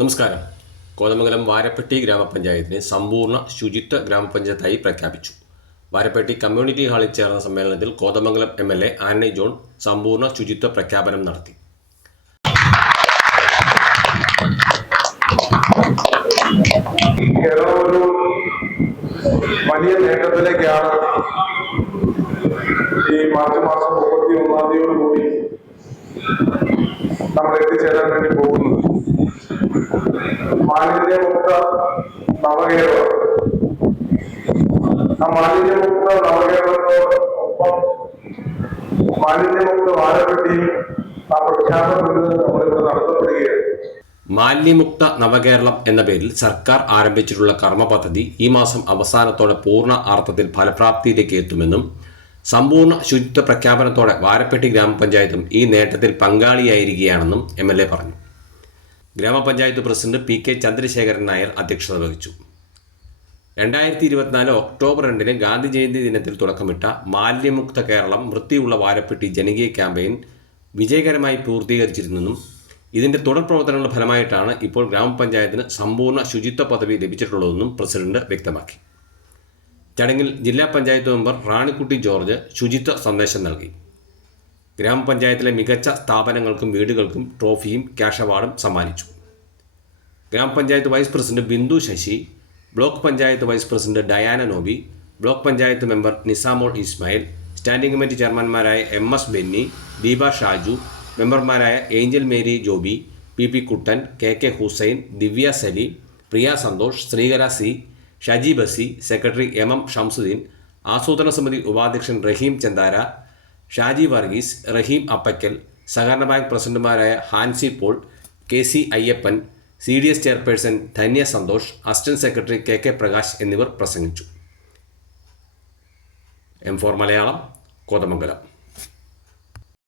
നമസ്കാരം. കോതമംഗലം വാരപ്പെട്ടി ഗ്രാമപഞ്ചായത്തിനെ സമ്പൂർണ ശുചിത്വ ഗ്രാമപഞ്ചായത്തായി പ്രഖ്യാപിച്ചു. വാരപ്പെട്ടി കമ്മ്യൂണിറ്റി ഹാളിൽ ചേർന്ന സമ്മേളനത്തിൽ Kothamangalam M L A Antony John സമ്പൂർണ ശുചിത്വ പ്രഖ്യാപനം നടത്തി. വലിയ നേട്ടത്തിലേക്കാണ് ഈ മാർച്ച് മാസം മുപ്പത്തി ഒന്നാം തീയതിയോട് കൂടി നമ്മൾ എത്തിച്ചേരാൻ വേണ്ടി പോകുന്നത്. മാലിന്യമുക്ത നവകേരളം. ആ മാലിന്യമുക്ത നവകേരളത്തോടൊപ്പം മാലിന്യമുക്ത വാഴപ്പെട്ടിയും ആ പ്രഖ്യാപനം നമ്മളിവിടെ നടത്തപ്പെടുകയാണ്. മാലിന്യമുക്ത നവകേരളം എന്ന പേരിൽ സർക്കാർ ആരംഭിച്ചിട്ടുള്ള കർമ്മ പദ്ധതി ഈ മാസം അവസാനത്തോടെ പൂർണ അർത്ഥത്തിൽ ഫലപ്രാപ്തിയിലേക്ക് എത്തുമെന്നും സമ്പൂർണ ശുചിത്വ പ്രഖ്യാപനത്തോടെ വാരപ്പെട്ടി ഗ്രാമപഞ്ചായത്തും ഈ നേട്ടത്തിൽ പങ്കാളിയായിരിക്കുകയാണെന്നും എം എൽ എ പറഞ്ഞു. ഗ്രാമപഞ്ചായത്ത് president P K Chandrasekharan Nair അധ്യക്ഷത വഹിച്ചു. രണ്ടായിരത്തി ഇരുപത്തിനാല് ഒക്ടോബർ രണ്ടിന് ഗാന്ധി ജയന്തി ദിനത്തിൽ തുടക്കമിട്ട മാലിന്യമുക്ത കേരളം വൃത്തിയുള്ള വാരപ്പെട്ടി ജനകീയ ക്യാമ്പയിൻ വിജയകരമായി പൂർത്തീകരിച്ചിരുന്നെന്നും ഇതിന്റെ തുടർ പ്രവർത്തനങ്ങളുടെ ഫലമായിട്ടാണ് ഇപ്പോൾ ഗ്രാമപഞ്ചായത്തിന് സമ്പൂർണ ശുചിത്വ പദവി ലഭിച്ചിട്ടുള്ളതെന്നും പ്രസിഡന്റ് വ്യക്തമാക്കി. ചടങ്ങിൽ ജില്ലാ പഞ്ചായത്ത് മെമ്പർ റാണിക്കുട്ടി ജോർജ് ശുചിത്വ സന്ദേശം നൽകി. ഗ്രാമപഞ്ചായത്തിലെ മികച്ച സ്ഥാപനങ്ങൾക്കും വീടുകൾക്കും ട്രോഫിയും ക്യാഷ് അവാർഡും സമ്മാനിച്ചു. ഗ്രാമപഞ്ചായത്ത് vice president Bindu Sasi block panchayat vice president Diana Noby block panchayat member Nisamol Ismail standing committee ചെയർമാൻമാരായ M S Benny Deepa Shaju മെമ്പർമാരായ Angel Mary Joby P P Kuttan K K Hussain Divya Saleem Priya Santhosh Sreekara C Shaji ബസി secretary M M Shamsuddin ആസൂത്രണ സമിതി ഉപാധ്യക്ഷൻ റഹീം ചന്ദാര ഷാജി വർഗീസ് റഹീം അപ്പയ്ക്കൽ സഹകരണ bank പ്രസിഡന്റുമാരായ Hansi Paul K C Ayyappan C D S chairperson Dhanya Santhosh assistant secretary K K Prakash എന്നിവർ പ്രസംഗിച്ചു. M four Malayalam Kothamangalam.